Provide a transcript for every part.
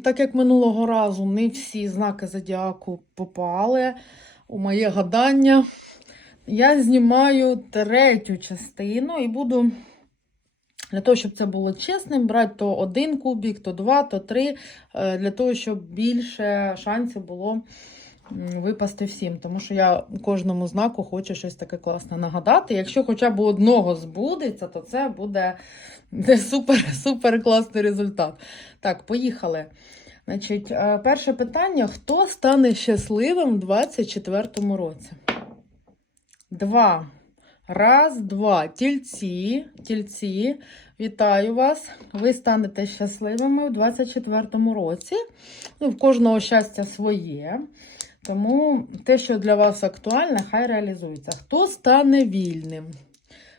так як минулого разу не всі знаки зодіаку попали у моє гадання, я знімаю третю частину і буду. Для того, щоб це було чесним, брати то один кубік, то два, то три, е, для того, щоб більше шансів було випасти всім. Тому що я кожному знаку хочу щось таке класне нагадати. Якщо хоча б одного збудеться, то це буде супер-супер класний результат. Так, поїхали. Значить, е, перше питання: хто стане щасливим в 2024 році? Два. Раз, два. Тільці, тільці, вітаю вас. Ви станете щасливими у 2024 році. Ну, в кожного щастя своє. Тому те, що для вас актуальне, хай реалізується. Хто стане вільним?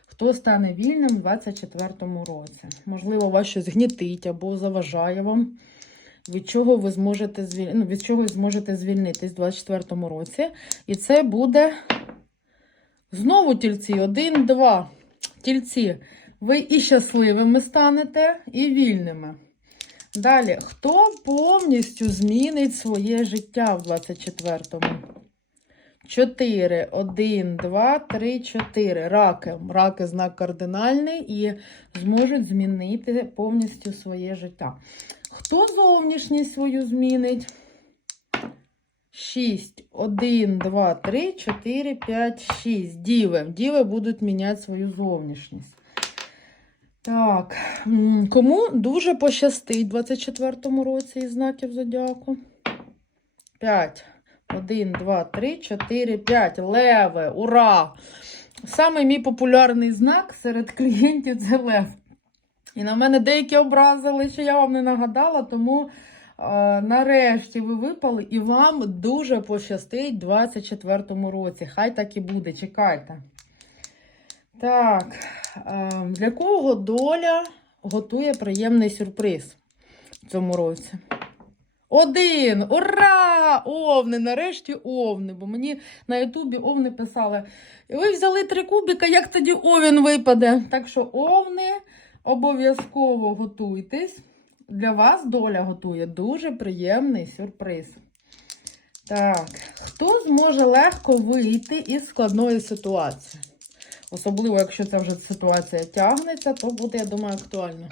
Хто стане вільним у 2024 році? Можливо, вас щось гнітить або заважає вам. Від чого ви зможете звіль... ну, від чого ви зможете звільнитись у 2024 році? І це буде Знову тільці, один, два. Тільці, ви і щасливими станете, і вільними. Далі, хто повністю змінить своє життя в 24-му? 4, 1, 2, 3, 4. Раки. Раки знак кардинальний і зможуть змінити повністю своє життя. Хто зовнішність свою змінить? 6, 1, 2, 3, 4, 5, 6. Діви. Діви будуть міняти свою зовнішність. Так, кому дуже пощастить в 24-му році із знаків зодіаку? 5, 1, 2, 3, 4, 5. Леве, ура! Саме мій популярний знак серед клієнтів це лев. І на мене деякі образили, що я вам не нагадала, тому нарешті ви випали і вам дуже пощастить в 24-му році. Хай так і буде, чекайте. Так, е, для кого доля готує приємний сюрприз в цьому році? Один! Ура! Овни! Нарешті овни. Бо мені на Ютубі овни писали. Ви взяли три кубіка, як тоді овін випаде? Так що овни обов'язково готуйтесь. Для вас доля готує дуже приємний сюрприз. Так, хто зможе легко вийти із складної ситуації? Особливо, якщо ця вже ситуація тягнеться, то буде, я думаю, актуально.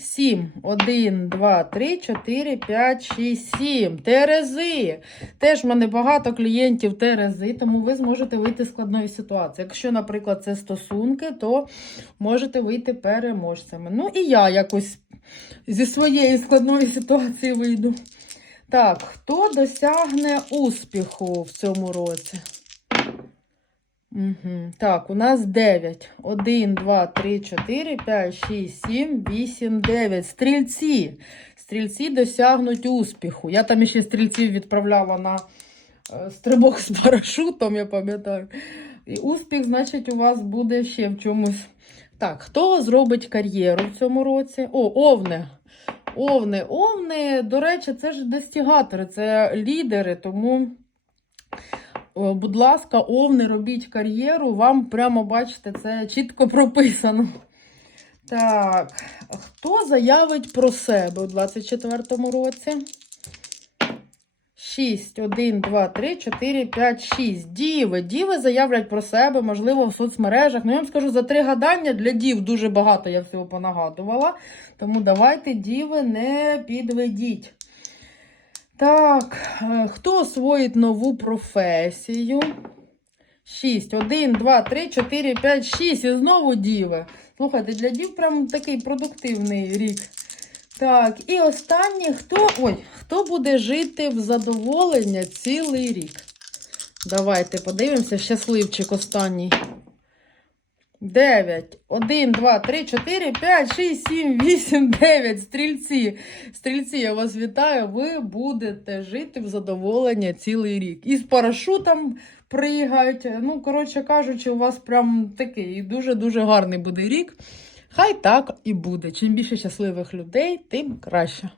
7, 1, 2, 3, 4, 5, 6, 7. Терези. Теж в мене багато клієнтів Терези, тому ви зможете вийти з складної ситуації. Якщо, наприклад, це стосунки, то можете вийти переможцями. Ну і я якось зі своєї складної ситуації вийду. Так, хто досягне успіху в цьому році? Угу. Так, у нас 9. 1, 2, 3, 4, 5, 6, 7, 8, 9. Стрільці. Стрільці досягнуть успіху. Я там ще стрільців відправляла на е, стрибок з парашутом, я пам'ятаю. І успіх, значить, у вас буде ще в чомусь. Так, хто зробить кар'єру в цьому році? О, овне. Овни. Овни, до речі, це ж достігатори, це лідери, тому. О, Будь ласка, овни, робіть кар'єру, вам прямо бачите, це чітко прописано. Так, хто заявить про себе у 24-му році? 6, 1, 2, 3, 4, 5, 6. Діви. Діви заявлять про себе, можливо, в соцмережах. Ну, я вам скажу, за три гадання для дів дуже багато я всього понагадувала. Тому давайте, діви, не підведіть. Так, е, хто освоїть нову професію? 6, 1, 2, 3, 4, 5, 6. І знову діви. Слухайте, для дів прям такий продуктивний рік. Так, і останнє, хто. Ой, хто буде жити в задоволення цілий рік? Давайте подивимося, щасливчик останній. 9, 1, 2, 3, 4, 5, 6, 7, 8, 9. Стрільці. Стрільці, я вас вітаю. Ви будете жити в задоволення цілий рік. І з парашутом пригають. Ну, коротше кажучи, у вас прям такий дуже-дуже гарний буде рік. Хай так і буде. Чим більше щасливих людей, тим краще.